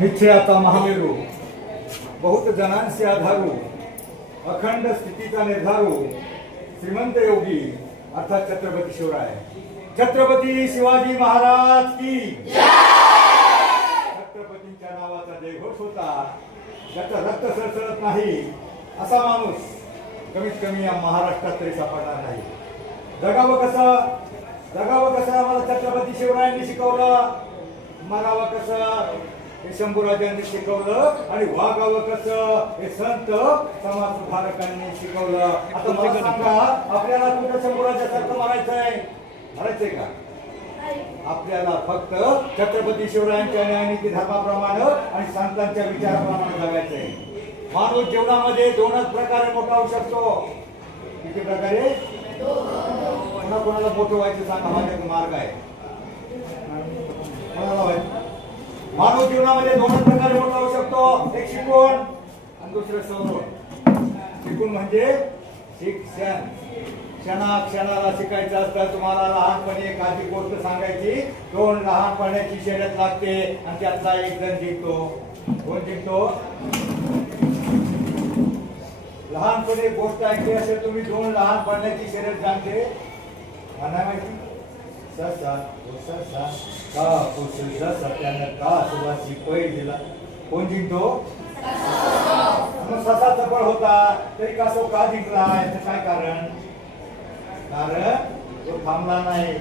निश्चयाचा महामेरू. बहुत जनांशी आधारू. अखंड स्थितीचा निर्धारू. श्रीमंत योगी अर्थात छत्रपती शिवराय. छत्रपती शिवाजी महाराज की छत्रपतींच्या नावाचा जयघोष होता. ज्याचा रक्त सळसळत नाही असा माणूस कमीत कमी या महाराष्ट्रात तरी सापडणार नाही. जगावं कसं? जगावं कसं आम्हाला छत्रपती शिवरायांनी शिकवलं? मरावं कसं? हे शंभूराजांनी शिकवलं आणि वागावं कसं हे संत समाज सुधारकांनी शिकवलं. आता मला सांगा आपल्याला कुठं शंभूराजासारखं मारायचंय मारायचंय का? आपल्याला फक्त छत्रपती शिवरायांच्या न्यायनीती धर्माप्रमाणे आणि संतांच्या विचाराप्रमाणे जगायचंय. माणूस जीवनामध्ये दोनच प्रकारे मोठा होऊ शकतो. किती प्रकारे? कोणा कोणाला मोठं व्हायचं सांगा माझ्या मार्ग आहे. कोणाला व्हायचं? मानव जीवनामध्ये दोनच प्रकारे मोठा होऊ शकतो. एक शिकवण आणि दुसरं सवरून शिकून म्हणजे शिक्षण. क्षणा क्षणाला शिकायचं असतं. तुम्हाला लहानपणी एखादी गोष्ट सांगायची. दोन लहानपणाची शर्यत लागते आणि त्यातला एक जण जिंकतो. कोण जिंकतो? लहानपणी गोष्ट ऐकली असेल तुम्ही दोन लहानपणाची शर्यत जाणते. म्हणा माहिती. ससा ससा का पुस त्यानं का सुवासी दिला कोण जिंकतो मग ससा चपळ होता तरी का तो का जिंकला याचं काय कारण कारण तो थांबला नाही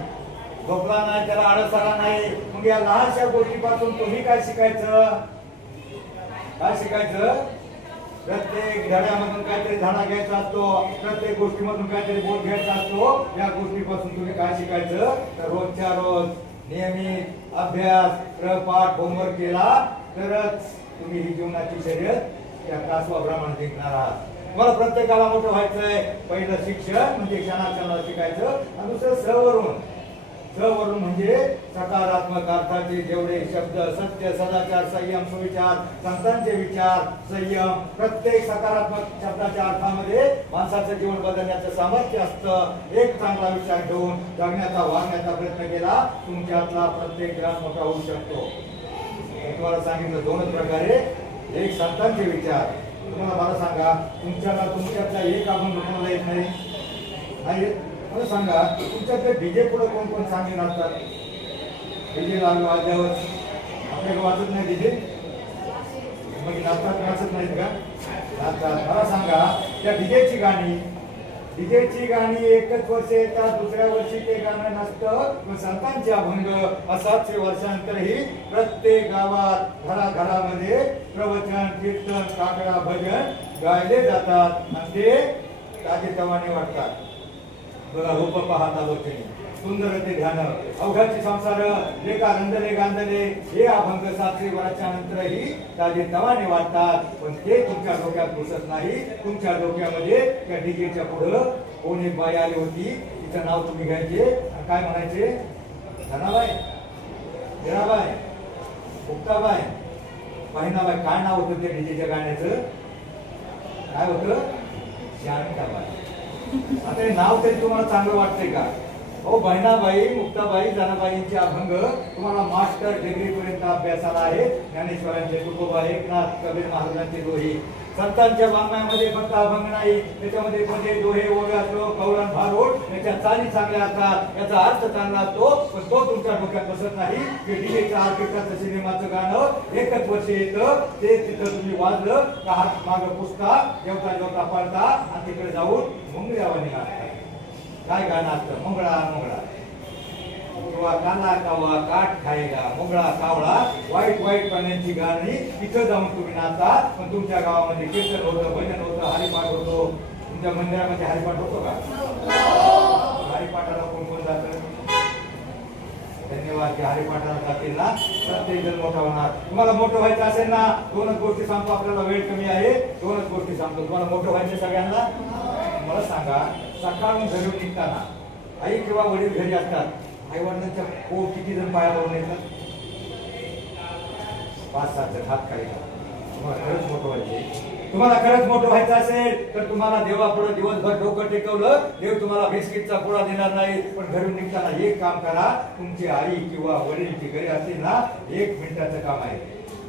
झोपला नाही त्याला आळस आला नाही मग या लहानशा गोष्टीपासून तुम्ही काय शिकायचं काय शिकायचं प्रत्येक धड्यामधून काहीतरी धडा घ्यायचा असतो प्रत्येक गोष्टीमधून काहीतरी बोध घ्यायचा असतो या गोष्टीपासून तुम्ही काय शिकायचं? तर रोजच्या रोज नियमित अभ्यास प्रपाठ होमवर्क केला तरच तुम्ही ही जीवनाची शर्यत त्या कासवाप्रमाणे जिंकणार आहात. तुम्हाला प्रत्येकाला मोठं व्हायचंय पहिलं शिक्षण म्हणजे क्षणाक्षणाला शिकायचं आणि दुसरं सहवरून म्हणजे सकारात्मक अर्थाचे जेवढे शब्द सत्य सदाचार संयम सुविचार संतांचे विचार संयम प्रत्येक सकारात्मक शब्दाच्या अर्थामध्ये माणसाचं जीवन बदलण्याचं सामर्थ्य असतं. एक चांगला विचार घेऊन जगण्याचा वागण्याचा प्रयत्न केला तुमच्यातला प्रत्येक ग्रह मोठा होऊ शकतो. मी तुम्हाला सांगितलं दोनच प्रकारे. एक संतांचे विचार. तुम्हाला मला सांगा तुमच्याला तुमच्यातला एक अभंग तुम्हाला येत नाही? नाही येत? मला सांगा तुमच्यातले डीजे पुढे कोण कोण चांगले नाचतात डीजे लागलो वाजल्यावर आपल्याला वाजत नाही डीजे म्हणजे मग नाचतात नाचत नाहीत का? नाचतात. मला सांगा त्या डीजेची गाणी डीजेची गाणी एकच वर्ष येतात दुसऱ्या वर्षी ते गाणं नसतं. मग संतांचे अभंग असाच वर्षांतरही प्रत्येक गावात घराघरामध्ये प्रवचन कीर्तन काकडा भजन गायले जातात. म्हणजे आणि ते ताजेतवाने वाटतात. बघा रूप पाहता लोचने सुंदर ते ध्यान अवघाची संसार जे रंजले गांधले हे अभंग सातशे वराच्या नंतरही ताजे तवाने वाटतात पण ते तुमच्या डोक्यात घुसत नाही. तुमच्या डोक्यामध्ये त्या डीजेच्या पुढं कोण एक बाई आली होती. तिचं नाव तुम्ही घ्यायचे. आणि काय म्हणायचे? धनाबाई धनाबाई मुक्ताबाई. बहिणाबाई काय नाव होतं त्या डीजेच्या गाण्याचं? काय होतं? शांताबाई. आता हे नाव तरी तुम्हाला चांगलं वाटतंय का? हो बहिणाबाई मुक्ताबाई जनाबाईंचे अभंग तुम्हाला मास्टर डिग्री पर्यंत अभ्यासाला आहे ज्ञानेश्वरांचे तुकोबा एकनाथ कबीर महाराजांचे दोही संतांच्या वाङ्मयामध्ये फक्त अभंग नाही त्याच्यामध्ये कोणते दोहे ओव्या असतो कौरण भारोड याच्या चाली चांगल्या असतात. याचा अर्थ चांगला असतो पण तो तुमच्या डोक्यात बसत नाही. की डीजेच्या ऑर्केस्ट्राचं सिनेमाचं गाणं एकच वर्ष येतं. ते तिथं तुम्ही वाजलं का हात मागं पुसता जेवता जेवता पाळता आणि तिकडे जाऊन मुंगळ्यावर निघाला. काय गाणं असतं? मुंगळा मुंगळा. किंवा काना कावा काठ खायला मोगळा कावळा वाईट वाईट पाण्याची गाणी तिथं जाऊन तुम्ही नाचा पण तुमच्या गावामध्ये कीर्तन होतं भजन होतं हरिपाठ होतो. तुमच्या मंदिरामध्ये हरिपाठ होतो का? हरिपाठाला कोण कोण जात? धन्यवाद की हरिपाठाला जातील ना. प्रत्येक जण मोठा होणार. तुम्हाला मोठं व्हायचं असेल ना दोनच गोष्टी सांगतो आपल्याला वेळ कमी आहे. दोनच गोष्टी सांगतो. तुम्हाला मोठं व्हायचं सगळ्यांना? मला सांगा सकाळून घरी निघताना आई किंवा वडील घरी असतात. आई वडिलांच्या को हो, किती जण पाया पायावरून येतात? पाच सात जण हात काही तुम्हाला खरंच मोठं व्हायचे तुम्हाला खरंच मोठं व्हायचं असेल तर तुम्हाला देवापुढे दिवसभर डोकं टेकवलं देव तुम्हाला बिस्किटचा पोळा देणार नाही पण घरून निघताना एक काम करा तुमची आई किंवा वडील घरी असतील ना एक मिनिटाचं काम आहे.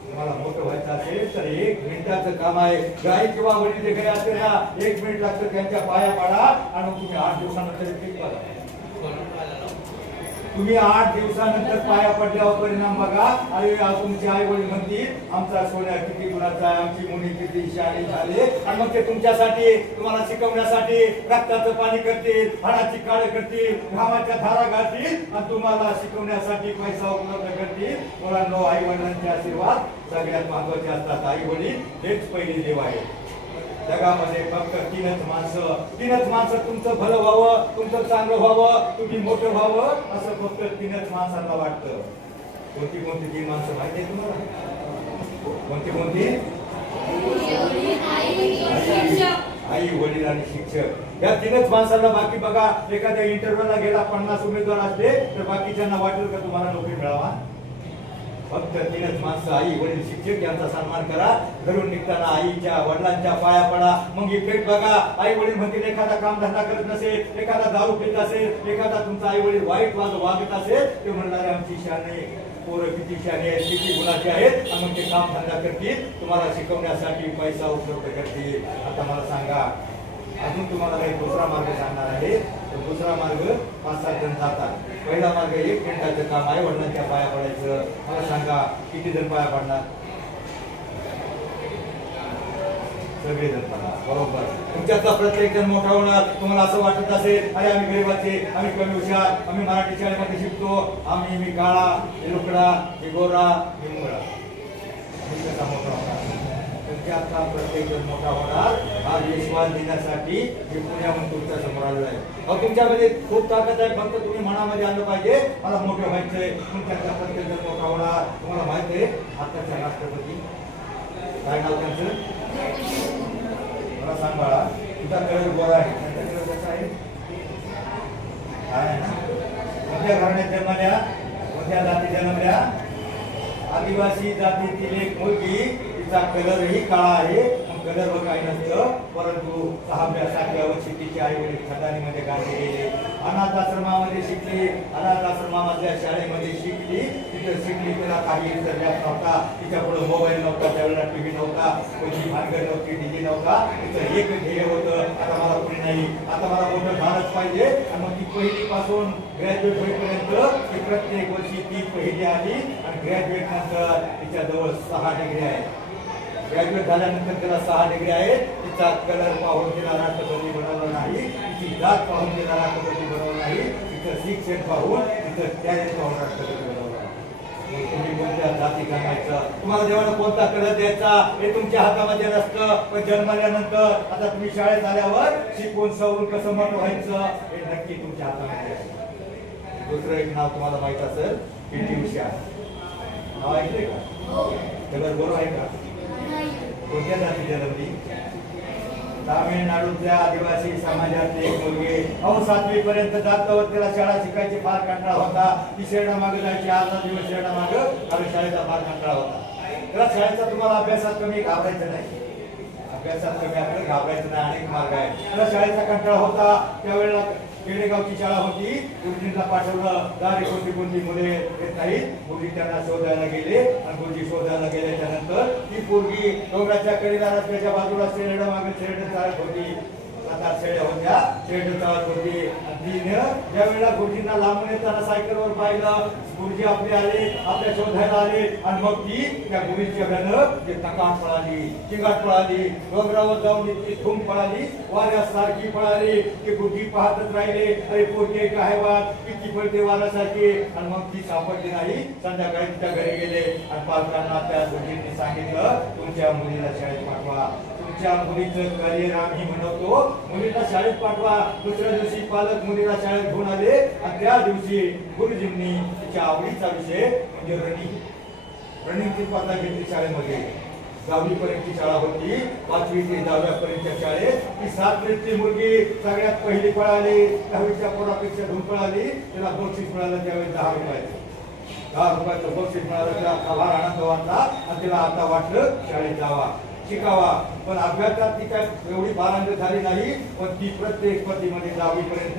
तुम्हाला मोठं व्हायचं असेल तर एक मिनिटाचं काम आहे. गाई किंवा वडील जे घरी असेल ना एक मिनिट लागतं त्यांच्या पाया पाडा आणि तुम्ही आठ दिवसानंतर पीक बघा तुम्ही आठ दिवसानंतर पाया पडल्यावर परिणाम बघा. आणि तुमचे आई वडील म्हणतील आमचा सोन्या किती गुणाचा आहे आमची मुली किती शाळे झाले आणि मग ते तुमच्यासाठी तुम्हाला शिकवण्यासाठी रक्ताचं पाणी करतील हाडाची काळे करतील घामाच्या धारा घालतील आणि तुम्हाला शिकवण्यासाठी पैसा उपलब्ध करतील. मुलांना आई वडिलांचे आशीर्वाद सगळ्यात महत्त्वाचे असतात. आई वडील हेच पहिले देव आहे जगामध्ये फक्त तीनच माणसं. तीनच माणसं तुमचं भलं व्हावं तुमचं चांगलं व्हावं तुम्ही मोठं व्हावं असं फक्त तीनच माणसांना वाटतं. कोणती कोणती तीन माणसं माहिती तुम्हाला? कोणती कोणती? आई वडील आणि शिक्षक. या तीनच माणसांना बाकी बघा एखाद्या इंटरव्ह्यूला गेला पन्नास उमेदवार असले तर बाकीच्यांना वाटेल का तुम्हाला नोकरी मिळावा? फक्त तीनच माणसं आई वडील शिक्षक यांचा सन्मान करा. घरून निघताना आईच्या वडिलांच्या पाया पडा. मग इफेक्ट बघा. आई वडील म्हणतील एखादा काम धंदा करत नसेल एखादा दारू पित असेल एखादा तुमचा आई वडील वाईट वाग वागत असेल ते म्हणणारे आमची शाने. पोरं किती शाने आहेत किती गुणाचे आहेत. आणि मग ते काम धंदा करतील. तुम्हाला शिकवण्यासाठी पैसा उपलब्ध करतील. आता मला सांगा अजून तुम्हाला काही दुसरा मार्ग सांगणार आहे. तर दुसरा मार्ग पाच सात जण जातात. पहिला मार्ग एक मिनिटाचं काम आहे. वडिलांच्या पाया पडायचं. मला सांगा किती जण पाया पडणार? सगळेजण पडणार. बरोबर. तुमच्यातला प्रत्येक जण मोठा होणार. तुम्हाला असं वाटत असेल अरे आम्ही गरीबाचे आम्ही कमी हुशार आम्ही मराठी शाळेमध्ये शिकतो. आम्ही मी काळा मी लुकडा मी गोरा मी मुळा कसा मोठा होणार. आता प्रत्येक जण मोठा होणार हा विश्वास देण्यासाठी मी पुण्याहून तुमच्यासमोर आलो आहे. अहो, तुमच्यामध्ये खूप ताकद आहे. फक्त तुम्ही मनामध्ये आलं पाहिजे. मला मोठं व्हायचंय. तुमच्या प्रत्येक जण मोठा होणार तुम्हाला माहीत आहे आताच्या राष्ट्रपती. काय नाव त्यांचं? मला सांगा तुझा कलर गोरा आहे. त्यांचा कलर कसा आहे? काय आहे घराण्यात जन्मल्या? कोणत्या जाती जन्मल्या? आदिवासी जातीतील एक मुलगी तिचा कलरही काळा आहे. मग कलर व काही नसतं. परंतु सहाव्या सातव्या वर्षी तिचे आई वडील खदानीमध्ये गाठी गेले अनाथ आश्रमामध्ये शिकली. अनाथ आश्रमामधल्या शाळेमध्ये शिकली. तिथं शिकली. तिला काही सर्व्यात नव्हता. तिच्या पुढे मोबाईल नव्हता. त्यावेळेला टी व्ही नव्हता. कोणती भानगड नव्हती. डीजे नव्हता. तिचं एक ध्येय होतं. आता मला कोणी नाही. आता मला मोठं झालंच पाहिजे. आणि मग ती पहिलीपासून ग्रॅज्युएट होईपर्यंत ती प्रत्येक वर्षी ती पहिली आली आणि ग्रॅज्युएट नंतर तिच्या जवळ सहा डिग्री आहेत ग्रॅज्युएट झाल्यानंतर तिला सहा डिग्री आहेत तिचा कलर पाहून तिला राष्ट्रपती बनवलं नाही. तिची जात पाहून तिला राष्ट्रपती बनवलं नाही. तिचं शिक्षण पाहून तिचं टॅलेंट पाहून राष्ट्रपती बनवलं तुम्ही कोणत्या जाती घालायचं तुम्हाला देवानं कोणता कलर द्यायचा? हे तुमच्या हातामध्ये नसतं. पण जन्मल्यानंतर आता तुम्ही शाळेत आल्यावर शिकवून सवरून कसं मोठं व्हायचं हे नक्की तुमच्या हातामध्ये आहे. दुसरं एक नाव तुम्हाला माहीत असेल पी टी उषा. नाव ऐकले का? कलर बरोबर आहे का? कोणत्या जातीच्या होती तामिळनाडूतल्या आदिवासी समाजातले एक अहो सातवी पर्यंत जातो त्याला शाळा शिकायची फार कंटाळा होता. ती शेरडा मागे जायची अर्धा दिवस शेरडा मागं आणि शाळेचा फार कंटाळा होता. त्याला शाळेचा तुम्हाला अभ्यासात कमी घाबरायचं नाही. अभ्यासात आपल्याला घाबरायचं नाही अनेक मार्ग आहे त्याला शाळेचा कंटाळा होता त्यावेळेला खेडेगावची शाळा होती. गुरुजींना पाठवलं दारे कोणती कोणती मुले येत नाहीत. गुरुजी त्यांना शोधायला गेले आणि गुरुजी शोधायला गेल्याच्यानंतर ती पोरगी डोंगराच्या कडेला रस्त्याच्या बाजूला शेरड मागे शेरड चालत होती. आता आठ होत्या शेरड होती तिनं ज्या वेळेला गुरुजींना लांबून येताना सायकलवर पाहिलं गुरुजी आपले आले आपल्या शोधायला आले आणि मग ती त्या गुरुजीच्या व्यानं ते तकाट पळाली चिंगाट पळाली डोंगरावर जाऊन इतकी धूम पळाली वाऱ्यासारखी पळाली की गुरुजी पाहतच राहिले अरे पोटे काय वाट किती पळते वाऱ्यासारखी. आणि मग ती सापडली नाही संध्याकाळी तिच्या घरी गेले. आणि पालकांना त्या गुरुजींनी सांगितलं तुमच्या मुलीला शाळेत पाठवा. तुमच्या मुलीचं करिअर आम्ही म्हणतो मुलीला शाळेत पाठवा. दुसऱ्या दिवशी पालक मुलीला शाळेत घेऊन आले. आणि त्या दिवशी गुरुजींनी तिच्या आवडीचा विषय म्हणजे रनिंग रनिंगची स्पर्धा घेतली शाळेमध्ये. दहावी पर्यंतची शाळा होती. पाचवी ते दहाव्या पर्यंतच्या शाळेत. ती सातवीची मुलगी सगळ्यात पहिली पळाली. दहावीच्या पोरापेक्षा धूम पळाली. तिला बक्षीस मिळालं त्यावेळी दहा रुपयाचं. दहा रुपयाचं बक्षीस मिळालं. त्याला आभार आनंद वाटला आणि तिला आता वाटलं शाळेत जावा. शिकावा. पण अभ्यासात ती काय एवढी पारंगत झाली नाही पण ती प्रत्येक स्पर्धेमध्ये दहावीपर्यंत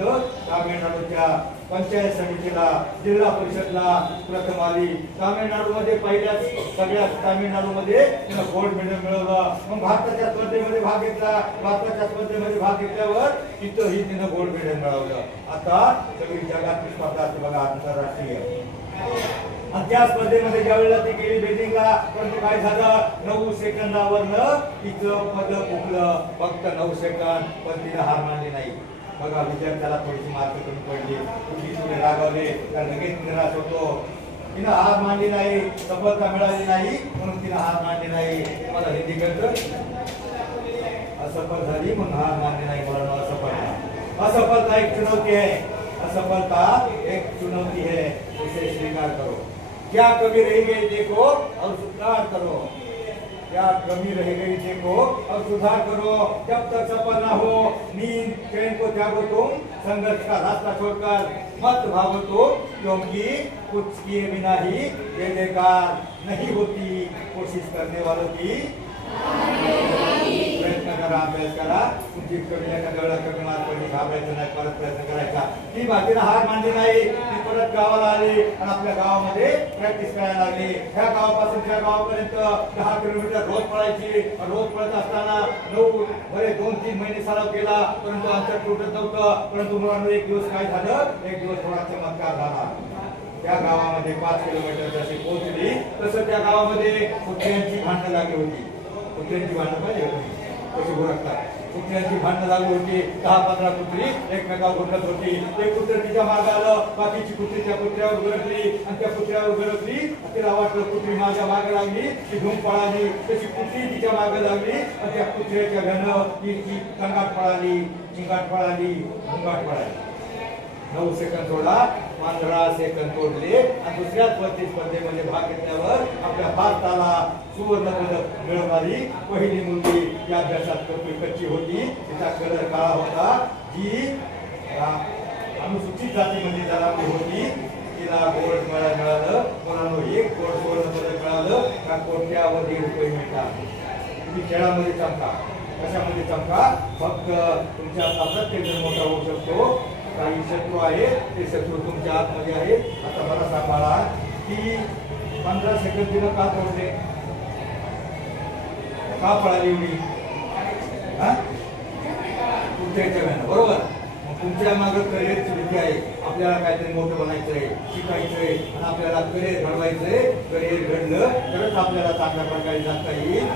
तामिळनाडूच्या पंचायत समितीला जिल्हा परिषदला प्रथम आली. तामिळनाडूमध्ये पहिल्याच सगळ्यात तामिळनाडूमध्ये तिनं गोल्ड मेडल मिळवलं. मग भारताच्या स्पर्धेमध्ये भाग घेतला. भारताच्या स्पर्धेमध्ये भाग घेतल्यावर तिथंही तिनं गोल्ड मेडल मिळवलं. आता सगळी जगातली स्पर्धा बघा आंतरराष्ट्रीय. आणि त्या स्पर्धेमध्ये ज्यावेळेला ती गेली बेजिंगला पण ते काय झालं? नऊ सेकंदावरनं तिचं पद फुकलं फक्त नऊ सेकंद पण तिला हार मानली नाही. बघा विद्यार्थ्याला थोडीशी मार्क कमी पडली. कुठली तुम्ही रागवले तर लगेच निराश होतो. तिनं हार मानली नाही सफलता मिळाली नाही म्हणून तिनं हार मानली नाही. मला हिंदी कळतं असफल झाली म्हणून हार मानली नाही. मला सफल असफलता. एक चुनौती आहे. असफलता एक चुनौती है उसे स्वीकार करो. क्या कमी रह गई देखो और सुधार करो। क्या कमी रह गई देखो और सुधार करो। जब तक सफल ना हो नींद चैन को त्यागो तुम संघर्ष का रास्ता छोड़कर मत भागो तुम क्योंकि कुछ किए बिना ही ये बेकार नहीं होती। कोशिश करने वालों की। करा अभ्यास करा. तुमची कमी एखाद्या कमी घाबरायचं नाही परत प्रयत्न करायचा. ती बाकीनं हार मानली नाही. ती परत गावाला आली आणि आपल्या गावामध्ये प्रॅक्टिस करायला लागली. ह्या गावापासून त्या गावापर्यंत दहा किलोमीटर रोज पळायची रोज पळत असताना नऊ बरे दोन तीन महिने सराव केला परंतु अंतर तुटत नव्हतं. परंतु मुलांना एक दिवस काय झालं? एक दिवस थोडा चमत्कार झाला. त्या गावामध्ये पाच किलोमीटर जशी पोहोचली तसं त्या गावामध्ये कुत्र्यांची भांडणं लागली होती. कुत्र्यांची भांडणं पाहिजे होती. कशी ओळखतात कुत्र्यांची भांडणं लागली होती दहा पंधरा कुत्री एकमेकावर गुंडत होती. ते कुत्र तिच्यामागे आलं बाकीची कुत्री त्या कुत्र्यावर गरजली आणि त्या कुत्र्यावर गरजली तिला वाटलं कुत्री माझ्या मागे लागली ती धूम पळाली. तशी कुत्री तिच्यामागे लागली आणि त्या कुत्र्याच्या घनं ती ती कंगाट पळाली चिंगाट पळाली घुंगाट पळाली. नऊ सेकंद सोडा. पंधरा सेकंद तोडले. आणि दुसऱ्या स्पर्धे स्पर्धेमध्ये भाग घेतल्यावर आपल्या भारताला सुवर्ण पदक मिळवणारी पहिली मुलगी या अभ्यासात कच्ची होती. तिचा कलर काळा होता. जी अनुसूचित जातीमध्ये जन्मली होती. तिला गोल्ड मेडल मिळालं. मुलांना एक गोल्ड सुवर्ण पदक मिळालं का कोट्यावधी रुपये मिळतात. तुम्ही खेळामध्ये चमका. कशामध्ये चमका? फक्त तुमच्या सातत्य मोठा होऊ शकतो. काही शत्रू आहेत ते शत्रू तुमच्या आतमध्ये आहेत. आता मला सांभाळा की पंधरा सेकंद तिनं का तोडले? का पळाली एवढी? हा? तुमच्या बरोबर? मग तुमच्या मागं करिअरची भीती आहे. आपल्याला काहीतरी मोठं बनायचं आहे शिकायचंय आणि आपल्याला करिअर घडवायचंय करिअर घडलं तरच आपल्याला चांगल्या प्रकारे जाता येईल.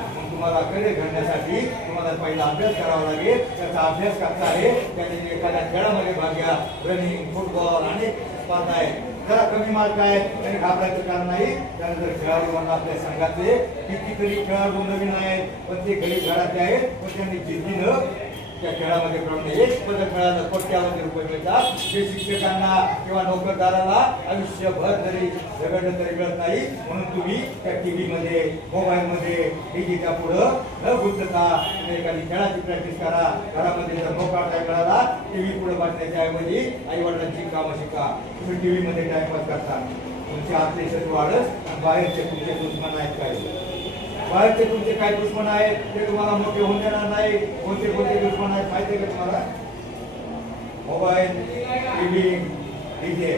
तुम्हाला करिअर घडण्यासाठी तुम्हाला पहिला अभ्यास करावा लागेल. त्याचा अभ्यास करता आहे? त्याने एखाद्या खेळामध्ये भाग घ्या. रनिंग फुटबॉल अनेक स्पर्धा आहेत जरा कमी मार्क आहेत तरी घाबरायचं कारण नाही. त्यानंतर खेळाडू म्हणून आपल्या संघातले कितीतरी खेळाडू नवीन आहेत. पण ते गरीब घरातले आहेत. पण त्यांनी जिद्दीनं त्या खेळामध्ये प्रमाणे एक पदक मिळालं कोट्यावधी रुपये मिळतात. जे शिक्षकांना किंवा नोकरदाराला आयुष्यभर जरी झगडलं तरी मिळत नाही म्हणून तुम्ही त्या टीव्ही मध्ये मोबाईल मध्ये टीव्हीच्या पुढं न गुंतता तुम्ही एखादी खेळाची प्रॅक्टिस करा. घरामध्ये जर मोकळा टाइम मिळाला टीव्ही पुढे बसण्याच्या ऐवजी आई वडिलांची कामं शिका. तुम्ही टीव्ही मध्ये टाईमपास करता. तुमचे आतले शत्रू वाढत आणि बाहेरचे तुमचे दुश्मन आहेत काय बाहेरचे तुमचे काय दुश्मन आहेत ते तुम्हाला मोठे होऊन देणार नाही. कोणते कोणते दुश्मन आहेत माहिती आहे का तुम्हाला? Mobile TV DJ.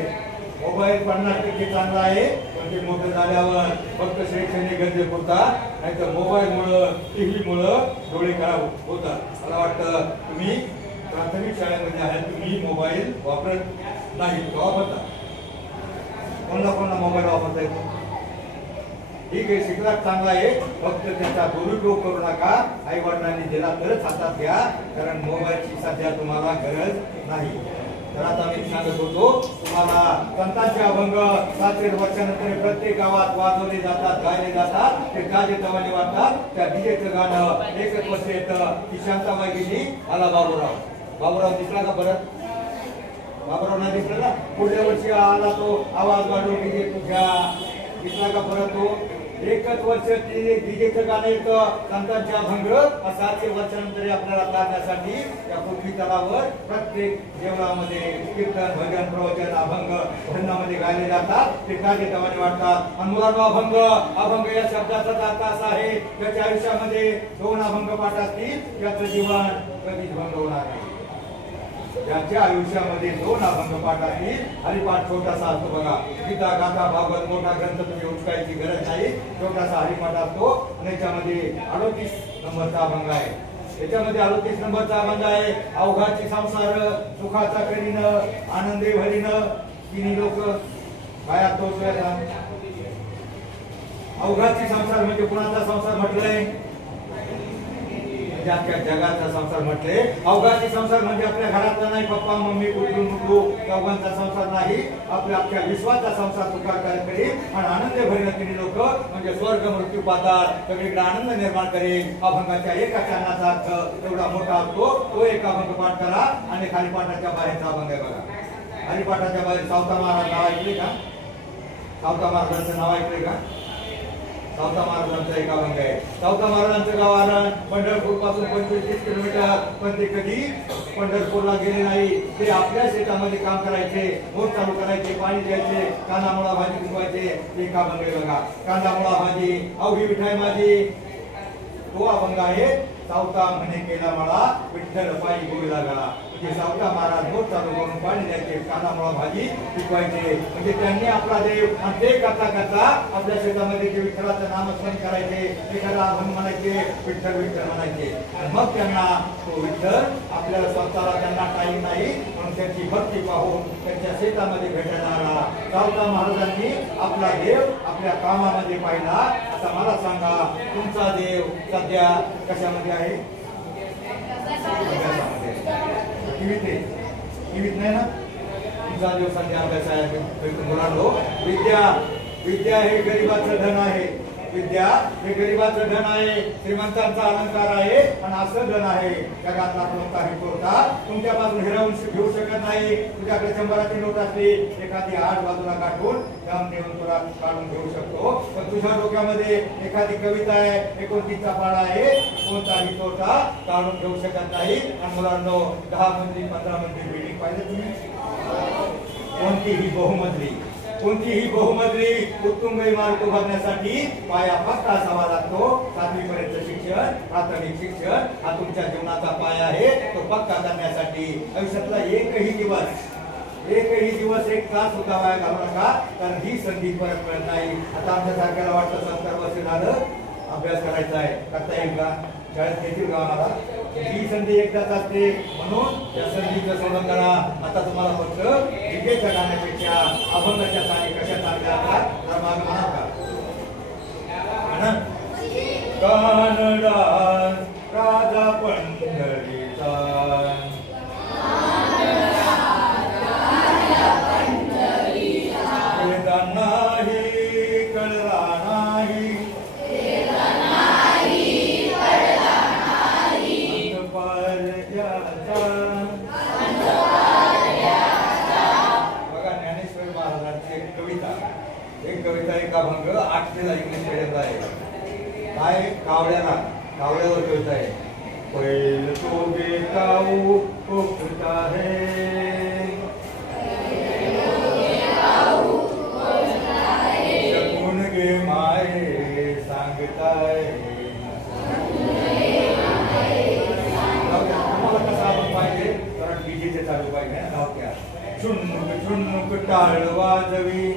मोबाईल पन्नास टक्के चांगला आहे पण ते मोठं झाल्यावर फक्त शैक्षणिक गरजेपुरता नाहीतर मोबाईलमुळं टीव्हीमुळं डोळे खराब होतात. मला वाटतं तुम्ही प्राथमिक शाळेमध्ये आहे तुम्ही मोबाईल वापरत नाही वापरता. कोणता कोणता मोबाईल वापरता येतो? ठीक आहे शिकला चांगला आहे. फक्त त्याचा दुरुपयोग करू नका. आई वडिलांनी दिला तरच हातात घ्या. कारण मोबाईलची सध्या तुम्हाला गरज नाही. तर आता मी सांगत होतो तुम्हाला संतांचे अभंग सातशे वर्षानंतर प्रत्येक गावात वाजवले जातात गायले जातात. ते काजे तवाने वाटतात. त्या डीजेचं गाणं एकच वर्ष येतं. की शांताबाई गेली. आला बाबूराव. बाबूराव दिसला का परत? बाबूराव नाही दिसला ना? पुढल्या वर्षी आला तो आवाज वाढवून डीजे तुझ्या दिसला का परत तो? एकच वर्ष डीजेचं गाणं येतं संतांच्या अभंग सातशे वर्षानंतर आपल्याला काढण्यासाठी या पृथ्वी तलावर प्रत्येक देवळामध्ये कीर्तन भजन प्रवचन अभंग भजनामध्ये गायले जातात. ते काढे वाटतात आणि मुलांना अभंग अभंग या शब्दाचा अर्थ असा आहे त्याच्या आयुष्यामध्ये दोन अभंग पाठ असतील त्याचं जीवन कधीच भंग होणार नाही. ज्याच्या आयुष्यामध्ये दोन अभंग पाठ असतील हरिपाठ छोटासा असतो बघा. गीता गाथा भागवत मोठा ग्रंथ तुम्ही उचकायची गरज नाही. छोटासा हरिपाठ असतो आणि याच्यामध्ये अडोतीस नंबरचा अभंग आहे. याच्यामध्ये अडोतीस नंबरचा अभंग आहे अवघाची संसार सुखाचा करीन आनंदे भरीन तिन्ही लोक काय अर्थ अवघाची संसार म्हणजे कुणाचा संसार म्हटलंय? म्हणजे अख्ख्या जगाचा संसार म्हटले. अवघाची संसार म्हणजे आपल्या घरातला नाही पप्पा मम्मी कुटू मुटू अवघांचा संसार नाही. आपल्या अख्ख्या विश्वाचा संसार सुखाकार करेल आणि आनंद भरीन तिने लोक. म्हणजे स्वर्ग मृत्यू पाताळ सगळीकडे आनंद निर्माण करेल अभंगाच्या एका चरणाचा अर्थ एवढा मोठा असतो. तो एक अभंग पाठ करा आणि खालीपाठाच्या बाहेरचा अभंग आहे बघा हरिपाठाच्या बाहेर सावता महाराज नाव ऐकले का? सावता महाराजांचं नाव ऐकले का? सावता महाराजांचा एक अभंग आहे. सावता महाराजांचं गाव आरण पंढरपूरपासून पंचवीस तीस किलोमीटर पण ते कधी पंढरपूरला गेले नाही. ते आपल्या शेतामध्ये काम करायचे मोठ चालू करायचे पाणी द्यायचे कांदा मुळा भाजी पिकवायचे. ते एक अभंग बघा. कांदा मुळा भाजी अवघी मिठाई माझी. तो अभंग आहे सावता म्हणे केला मला विठ्ठल पायी गोविला गळा. की सावता महाराज बोट चालू करून पाणी द्यायचे कांदा मुळा भाजी पिकवायचे. म्हणजे त्यांनी आपला देव आणि ते करता करता आपल्या शेतामध्ये ते विठ्ठलाचं नामस्मरण करायचे एखादा अभंग म्हणायचे विठ्ठल विठ्ठल म्हणायचे. आणि मग त्यांना तो विठ्ठल आपल्याला स्वतःला त्यांना टाईम नाही म्हणून त्यांची भक्ती पाहून त्यांच्या शेतामध्ये भेटायला आला सावता महाराजांनी आपला देव आपल्या कामामध्ये पाहिला. आता मला सांगा तुमचा देव सध्या कशामध्ये आहे? अभ्यासामध्ये टीव्हीत आहे नाही ना? तुमचा दिवसांनी अभ्यास आहे. मुलांनो हो. विद्या विद्या हे गरिबाचं धन आहे. विद्या हे गरिबाचं धन आहे श्रीमंतांचा अलंकार आहे आणि असं धन आहे जगातला कोणताही तुमच्या बाजून हिरावून घेऊ शकत नाही. तुझ्याकडे शंभराची नोट असली एखादी आठ बाजूला काढून जाऊन नेऊन तुला काढून घेऊ शकतो. पण तुझ्या डोक्यामध्ये एखादी कविता आहे एकोणतीसचा पाडा आहे कोणताही तोटा काढून घेऊ शकत नाही. आणि मुलांनो दहा मंदिर पंधरा मंदिर बिल्डिंग पाहिजे तुम्ही? कोणतीही बहुमजली कोणतीही बहुमजली उत्तुंग इमारत उभारण्यासाठी पाया पक्का असावा लागतो. सातवीपर्यंत शिक्षण प्राथमिक शिक्षण हा तुमच्या जीवनाचा पाया आहे. तो पक्का करण्यासाठी आयुष्यातला एकही दिवस एकही दिवस एक तास सुद्धा वाया घालू नका. कारण ही संधी परत मिळत नाही. आता आमच्या सारख्याला वाटतं सत्तर वर्ष झालं. अभ्यास करायचा आहे. करता येईल का? शाळेत घेतील का आम्हाला? ही संधी एकदाच असते. म्हणून त्या संधीचं सोडून करा. आता तुम्हाला फक्त विजेच्या गाण्यापेक्षा अभंगाच्या साडी कशा चालल्या असतात तर माग म्हणा का? म्हणा कानडा राजा पंढरीचा. एक अभंग आठशेला इंग्लिश मिडियमला आहे. काय? कावड्याला. कावड्यावर कविता आहे. पैल तो बेकाऊ पोखता है. शकून गे माये सांगताय तुम्हाला कसा आपण पाहिजे? कारण डीजेचे चालू पाहिजे ना धावत्या चुन्नुक चुन्नुक टाळ वाजवी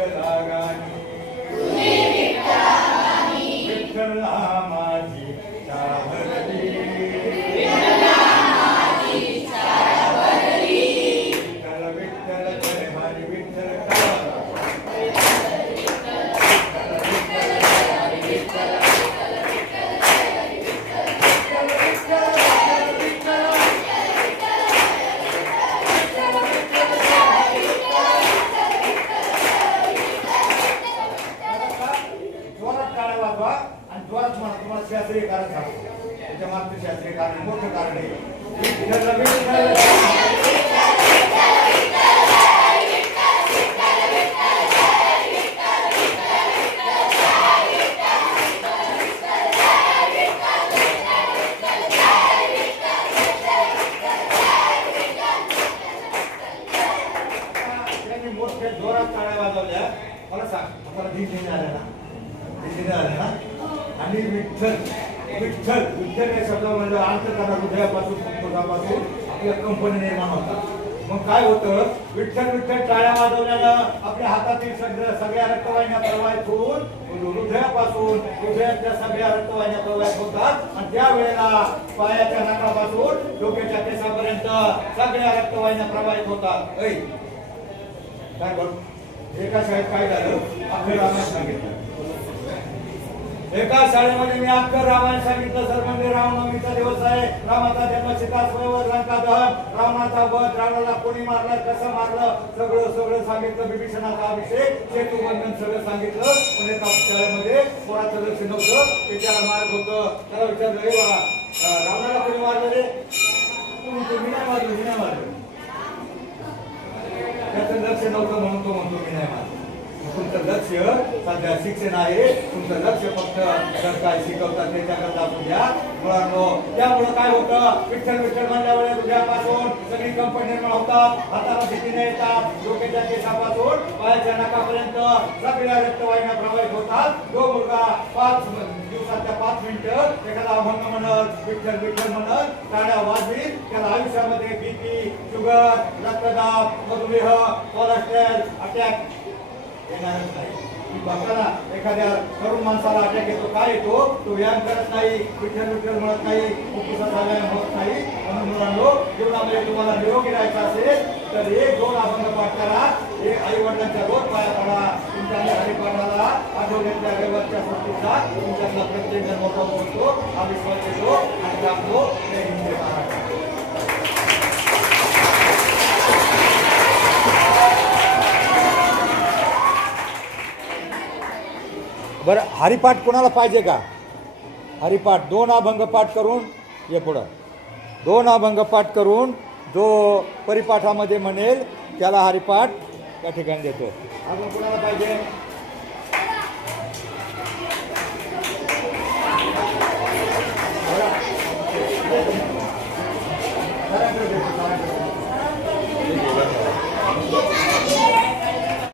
तुझी विठ्ठला काय होतं? विठ्ठल विठ्ठल टाळ्या वाजवल्यानं आपल्या हातातील सगळ्या सगळ्या रक्तवाहिन्या प्रवाहित होऊन हृदयापासून हृदयाच्या सगळ्या रक्तवाहिन्या प्रवाहित होतात. आणि त्या वेळेला पायाच्या नाकापासून डोक्याच्या केसापर्यंत सगळ्या रक्तवाहिन्या प्रवाहित होतात. काय बघ एका शाळेत काय झालं? आपल्याला सांगितलं एका शाळेमध्ये मी अख्खं रामायण सांगितलं सर म्हणजे रामनवमीचा दिवस आहे. रामाचा जन्म सीता स्वयंवर लंका दहन रावणाचा वध रावणाला कोणी मारलं कसं मारलं सगळं सगळं सांगितलं. विभीषणाचा अभिषेक सेतू बंधन सगळं सांगितलं. म्हणजे पण एका शाळेमध्ये कोणाचं लक्ष नव्हतं ते त्याला मारत होतं. त्याला विचारलं रे बाळा, रावणाला कोणी मारलं रे? तुम्ही नाही मारलं मी नाही मारलं. त्याचं लक्ष नव्हतं म्हणून तो म्हणतो मी नाही मारलं. तुमचं लक्ष सध्या शिक्षण आहे. तुमचं लक्ष फक्त जर काय शिकवतात त्याच्याकडे आपण द्या. मुलांनो त्यामुळं काय होतं? विठ्ठल विठ्ठल म्हणल्यामुळे वेळेस उद्यापासून सगळी कंपनी निर्माण होतात. हाताला भीतीने येतात. डोक्याच्या केसापासून पायाच्या नाकापर्यंत सगळ्या रक्तवाहिन्या प्रवाहित होतात. जो मुलगा पाच दिवसाच्या पाच मिनिटं एखादा अभंग म्हणत विठ्ठल विठ्ठल म्हणत टाळ्या वाजवीत त्याला आयुष्यामध्ये बीपी शुगर रक्तदाब मधुमेह कोलेस्ट्रॉल अटॅक येणारच नाही की बघताना एखाद्या तरुण माणसाला अटॅक येतो. काय येतो तो व्यायाम करत नाही विठ्ठल विठ्ठल म्हणत नाही फुफ्फुसाचा व्यायाम होत नाही म्हणून मुलांनो जीवनामध्ये तुम्हाला निरोगी राहायचा असेल तर एक दोन अभंग पाठ करा एक आई वडिलांच्या रोज पाया पडा तुमच्या हरिपाठाला आठवड्यातल्या रविवारच्या सुट्टीचा तुमच्यातला प्रत्येक जण मोठा होतो हा विश्वास बरं हरिपाठ कोणाला पाहिजे का? हरिपाठ दोन अभंगपाठ करून ये पुढं. दोन अभंगपाठ करून जो परिपाठामध्ये म्हणेल त्याला हरिपाठ त्या ठिकाणी देतो. अजून कोणाला पाहिजे?